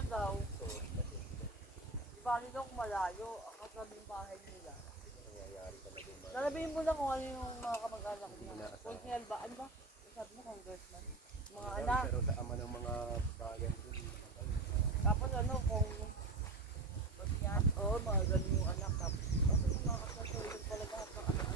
na daw. Bali daw malayo, ang kasabing bahay nila. Nalabihin mo lang kung ano yung mga kamag-anak niya. Kung ba? Ano ba? Sabi mo, congressman. Mga anak. Pero sa ama ng mga bayan dun. Tapos ano, kung... Oo, mga ganun yung anak. Tapos yung mga kasatulog pala lahat ng anak.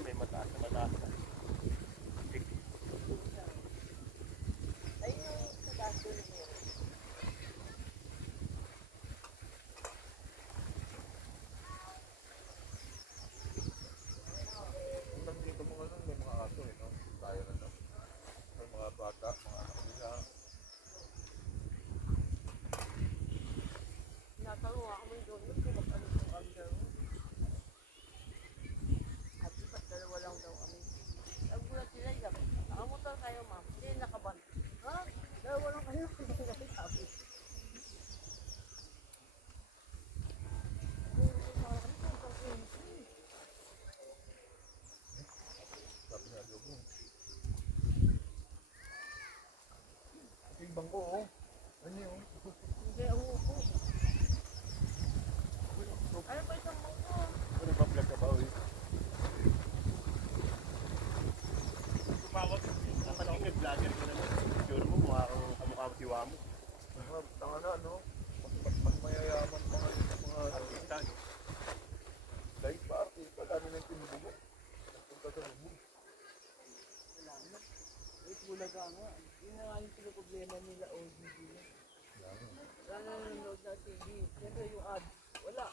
May mataas na mataas na. Ayun yung sa taas doon meron. Kung nakikita mo ano, may mga aso no? Tayo na may mga bata, mga anak nila. Tinatanong ako mo doon, kung mag-ano yung under mo. At iba't dalawa lang daw kami. Ang gulat sila yun, nakamotor kayo ma'am, hindi nakaban. Ha? Dalawa lang kayo, hindi kasi sabi. Sabi nga diyo mo. Ito yung bangko oh. Ano yun? Hindi, ang upo. Ano pa isang mungko? Ano ba vlog ka ba eh? Tumawag. Dapat ako nag-vlogger ko naman. Sure mo, kamukha mo si Wamo. Tanga na no? Mas mayayaman pa ngayon sa mga Artista, no? dahil pa artista, dami ng tinubugo. Nagpunta sa lubog. Wala na. Wait, bulaga nga. Yun na nga yung problema nila, OGD na. Wala na nanonood na TV. Siyempre yung ad, wala.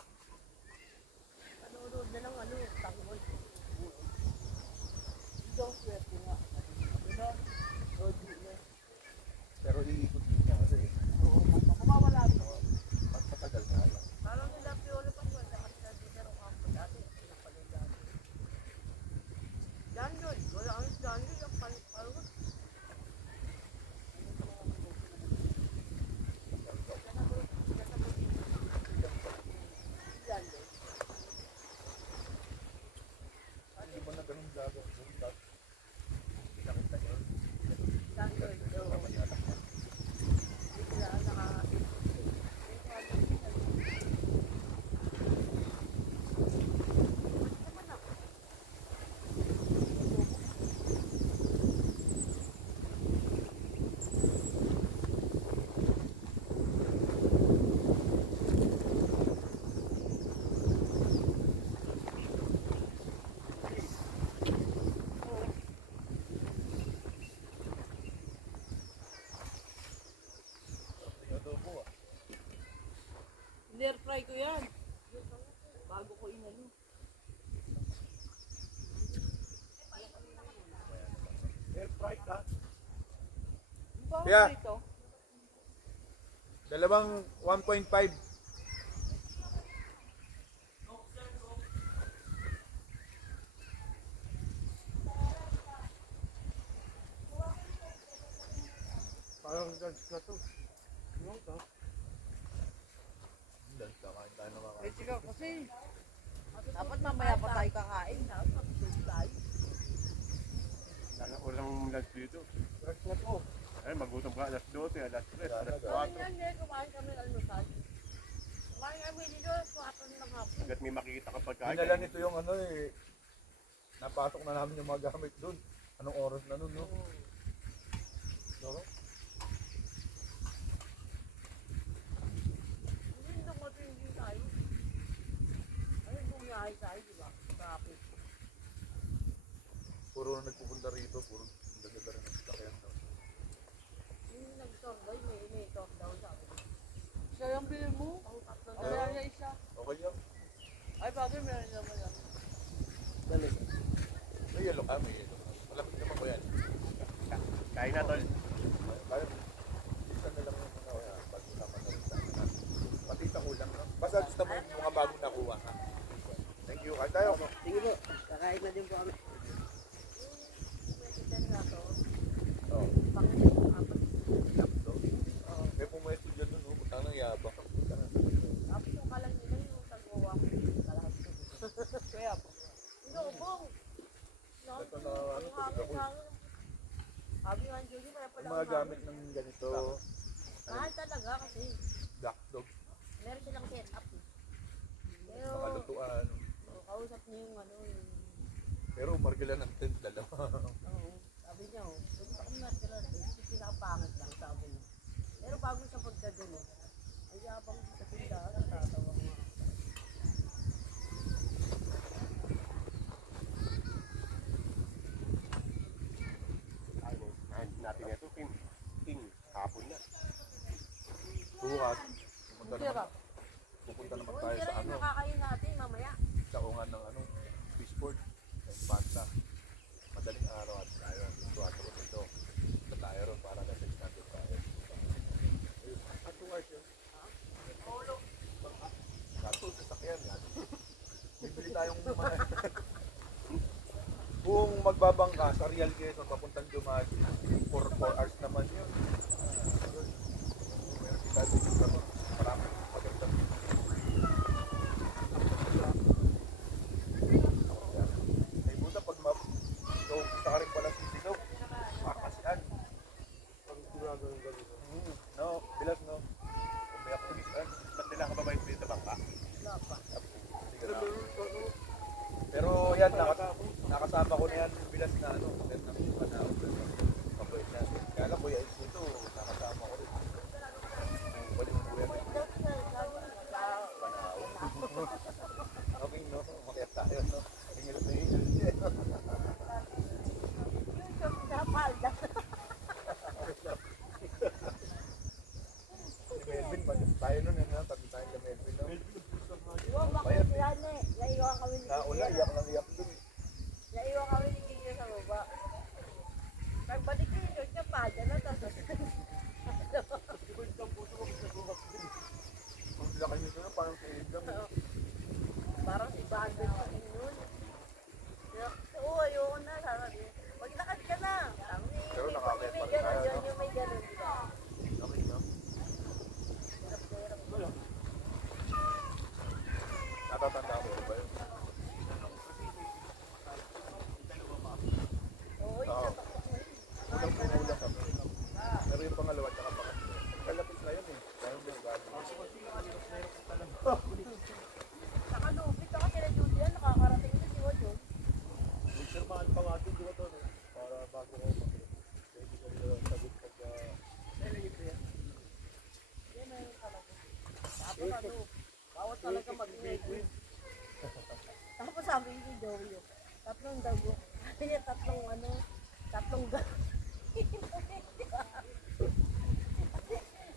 Nanonood na lang ano, tangol. Hindi ang swerte nga. Ano na? OG na. Pero iikot din niya kasi Oo, mawawala rin. mas matagal na lang. Parang nila Piolo pa yun, saka sila dito ng kampo dati. Pinapalagyan. Yan yun, wala kang dyan yun, yung palot. Hindi ba na ganun gagawin? Nakita niyo? Adobo ah. Near-fry ko yan. Bago ko inano. Air fry ka? Bago Yeah. ito. Dalawang 1.5. Parang dance na to. Ano to? Dance na kain tayo na Eh, sige kasi. Dapat mamaya pa tayo kakain. Sana ulang lunch dito. Dance na to. Ay, magutom ka alas 12, alas 3, alas Kumain kami ng almusal. Kumain kami dito, 4 ng hapon. 4. Hanggat may makikita ka pagkain. Dinala nito yung ano eh. Napasok na namin yung mga gamit doon. Anong oras na nun, no? So, sahay-sahay, di ba? Traffic. Puro na nagpupunta rito, puro ganda rin ang sakyan. No? Yung nag-survey, may talk daw sabi. Siya yung bilhin mo? Ang tatlo Ang na. kaya niya isa. Okay yan. Ay, bagay meron naman yan. Dali. May yellow ka, may yellow ka. Malapit naman ko yan. Kain na, tol. Kaya, isa na lang yung mga kaya, bago naman na rin sa akin. Pati sa kulang, no? Basta gusto mo yung mga bagong nakuha, ha? Thank you. Kain tayo. Sige po, kakain na din po kami. Yung Mexican na to, Oo. pangit yung apat. Laptop. May pumuesto dyan dun, oh. Butang nang yabang. Tapos yung kalang nila yung tagwawa ko. Kalahas ko. Kaya po. Hindi, ubong. Ito na, ano, tubig ako. Sabi nga, Julie, kaya pala Yung mga gamit ng ganito, mahal talaga kasi black dog, meron silang set up eh. Pero, mga lutuan. kausap niya yung ano, yung, Pero umargala ng tent, dalawa. oo, sabi niya, oh, gusto ko na sila, pinakapangit lang, sabi niya. Pero bago siya pagkagulo, ay habang sa tindahan, natatawa nga. Natin ito, King. Hapon na. Bukas, Sarap. pupunta naman Uy, tayo pero sa yung ano, nakakain natin mamaya. sa ungan ng ano, fishboard, sa Infanta. Madaling araw at tayo, 4 dito. Sa tayo ron para na 600 tayo. At 2 hours yun. Kaso, sasakyan yan. Bibili tayong kung magbabangka sa Real Quezon, papuntang Dumaguete, 4 hours naman yun. Meron kita dito sa maraming magandang ay buta pag so, isa ka rin pala sisigaw, makakasian. Pag sigurado ng ganito. No, bilas no. Kung may aktivisan, Ba't nila kababait dito bangka? Wala pa. hindi ka na. Pero yan, nakasama ko na yan, bilas na ano, net na may panahon. Mabait na. Kaya lang, Kuya Ace nito, nakasama ko rin. Balik mo yan. Okay, no? Makaya tayo, no? Hingil na hingil siya. Napalda. Si Melvin, tayo nun, yun, tabi tayo kay Melvin, no? Iwan bakit sila na eh. Naiwan kami ni Nauna, Gigi. iyak lang iyak dun. Naiwan kami ni Gigi sa baba. Pagbalik ko yung George niya, padya na. Tapos, Ang laki nito na, parang sa Edam. parang si Bandit pa rin yun. Oo, ayoko na. Sabi, maglakad ka na. Sabi, Pero nakakit pa rin may tayo, ganun, no? yung may ganun. Diba? Okay, no? Hirap na hirap. Natatanda ko ba yun? Oo, yung Oo. tatakot na yun. Ulang pumulang kami. Pero yung pangalawa, tsaka pangatlo. Kalapit na yun eh. Kaya yung binagano. Saka lupit ako sila Judy yan. Nakakarating na si Wad yun. May sirmaan pa nga din, di ba to? No? Para bago ko makita. Kaya hindi ko nila sagot pag... Yan na yung talaga. Tapos ano, bawat talaga mag-ingay. Tapos sabi ni Joey, tatlong dago. Ano niya, tatlong gano'n.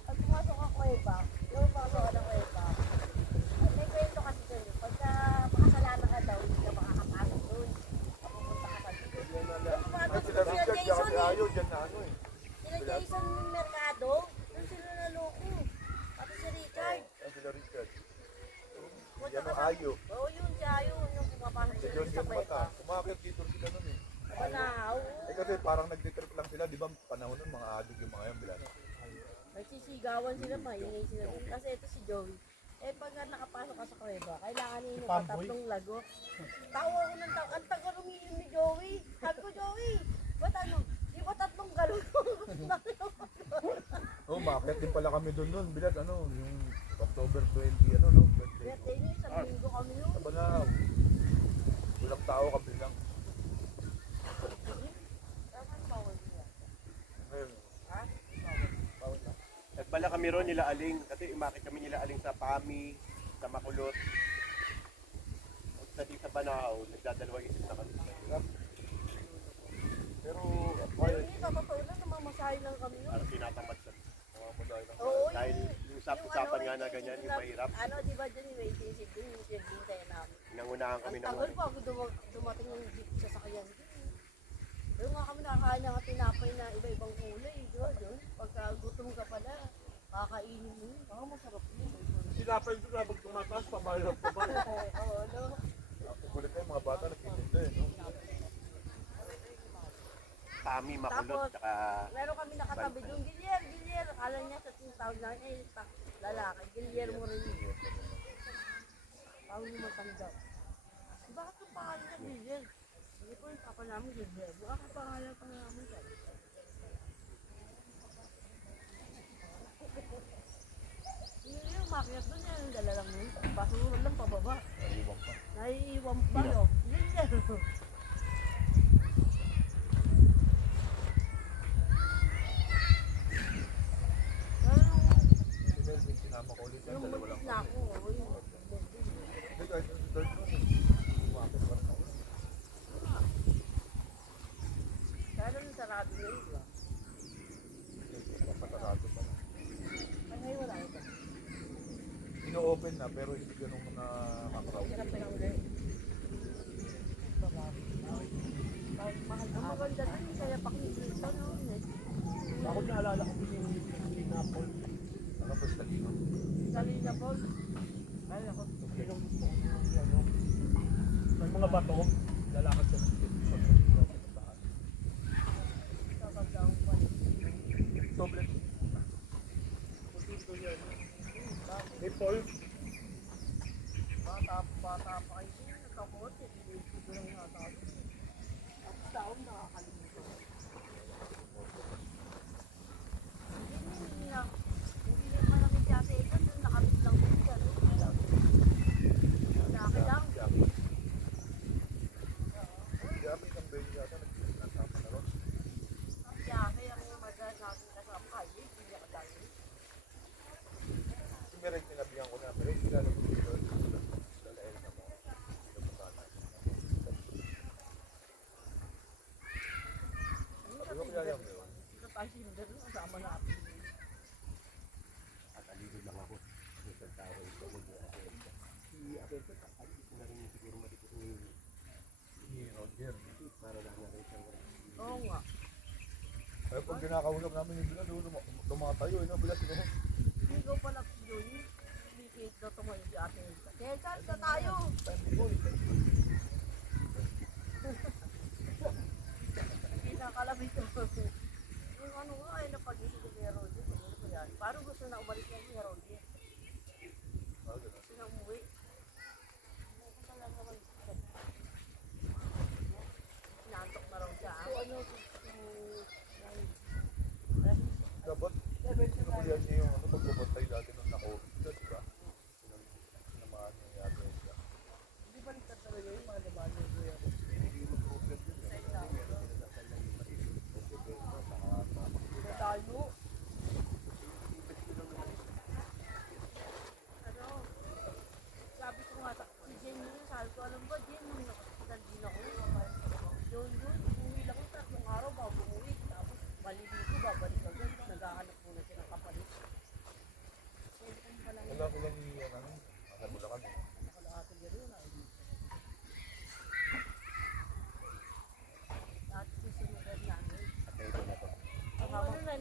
Pag pumasok ang kuweba, yung pumasok ka ng kuweba, may kwento kasi doon. Pagka makasalanan ka daw, hindi ka makakapasok doon. Papupunta ka sa dito. Ay, sila Richard, tsaka si Ayo, dyan na ano eh. Sila Jason Mercado, doon sila naloko. Pati si Richard. Ay, sila Richard. Punta Yan ka o sa- Ayo. Oo, yun si Ayo, yung pumapasok Si sila John sa John kuweba. Mata. Kumakit dito sila nun eh. Banahaw. Eh kasi parang nagtitrip lang sila, di ba panahon nun, mga adik yung mga yan, bilas. Nagsisigawan sila, maingay sila dun. Kasi ito si Joey. Eh pag nakapasok ka sa kuweba, kailangan ninyo ka tatlong lago. Tawa ko ng tawa. Ang taga umiinom ni Joey. Sabi ko, Joey, ba't ano? Di ba tatlong galon? Oh, makakit din pala kami doon nun, bilas ano, yung October 20, ano no, birthday ko. Birthday niyo, isang linggo kami yun. Sa Banahaw. Walang tao kami lang. Tama yung bawal niya. Ngayon, Ha? bawal na. Nagbala kami ron nila Aling. Kasi umakit kami nila Aling sa Pami, sa Makulot. Sa Banao, nagdadalawang isip na kami. Hirap. Pero, Pero hindi, totoo lang, namamasahe lang kami nun. Parang tinatamad sa mamamatay lang. Oo, dahil yung usap-usapan nga na ganyan, yung mahirap. Ano, di ba dyan yung waiting din, yung pinagintay namin. Nangunahan kami Ang ng tagal pa ako dumating yung jeep sa sakyan. Pero nga kami nakakain ng tinapay na iba-ibang kulay. Doon, pagka gutom ka pala, kakainin mo yun. Baka masarap yun. Sinapay doon na pag tumataas, pabayarap pa ba? Oo, no? Kulit kayo mga bata, nagtitinda eh, no? Kami, makulot, Tapos, tsaka meron kami nakatabi doon. Gilier. Akala niya sa tawag na lalaki. Gilier mo rin yun. Tawag mo matanggap. Bakit yung pangalan na Gilier? Hindi po yung papa namin Gilier. Bakit ang pangalan pa namin dyan? Hindi yung makiat doon yan. Yung dala lang yun. Basura lang pababa. Naiwan pa. Naiiwan pa yun. Gilier. Si Melvin, sinama ko ulit yan, Yung dalawa muntis lang na kami. ako. Oo, yun. Hindi, kahit yung third nun eh. Umakit pa rin ako. Kaya lang sarado na yun. Diba? Papatarado pa. Ay, ngayon wala ito. Ino-open na, pero hindi ganun nakakaraw. Hirap na lang ulit. Mahal. Ang maganda din, kaya pakikita, no? ako naalala ko din yung Pinapol. Ano po sa lino? Salina po. Ay, ako. Yun ang gusto ko yung ano. May mga bato, lalakad ka ng Kapag-down pa. Sobrang May Paul, Bata pa kayo. Nagkakot. Hindi ko lang natalo. At taon nakakalimutan. Hindi naman namin siya sa ikan. Nakabit lang din siya. Laki lang. gamit ang baby yata, nagkakasama na ron. Yaki ang magal namin kasama kayo. Hindi niya kadali. Si Merek, sinabihan ko na, Merek, kilala ko dito. Dalael na mo. Pinapasana. Sabi ko, kilala mo yun. Napasinder na kasama natin. katalibod lang ako. Isang tao ito ako doon. Si Abel, kakaliit na rin siguro matikot ni Roger. para lang na rin siyang Oo nga. Kaya pag kinakausap namin yung bila, doon tumatayo, no? Bila sila ko. Hindi ko pala yun. Hindi kito tumayo si ate. Kaya saan ka tayo? Hindi nakalabit ko. Yung ano nga ay napag-isip ko ni Roger. Ano ko yan? Parang gusto na umalis na si Roger. Ah, ganun. Gusto na umuwi. Ano ko talaga naman. Inaantok na raw siya. Ano? Dapat, sinukulihan niya yung ano, pagpapantay dati nung naka-office siya, di ba? Sinamaan niya yata yun siya. Hindi ba nagtat talaga yung mga labahan ko yan? Hindi mag-office yun. Hindi tayo. Ano? Sabi ko nga, si Jen yun, sabi ko, alam ba, Jen, nung nakasitan din ako, yun, umuwi lang ako, 3 araw bago umuwi. Tapos, maliligo, babalik agad. Naghahanap muna siya ng kapalit. Cellphone pa lang yun. Wala ko lang yung ano, nasa Bulacan eh. Nakalahati niya rin, At susunod namin. At ito na to. Ang ano na,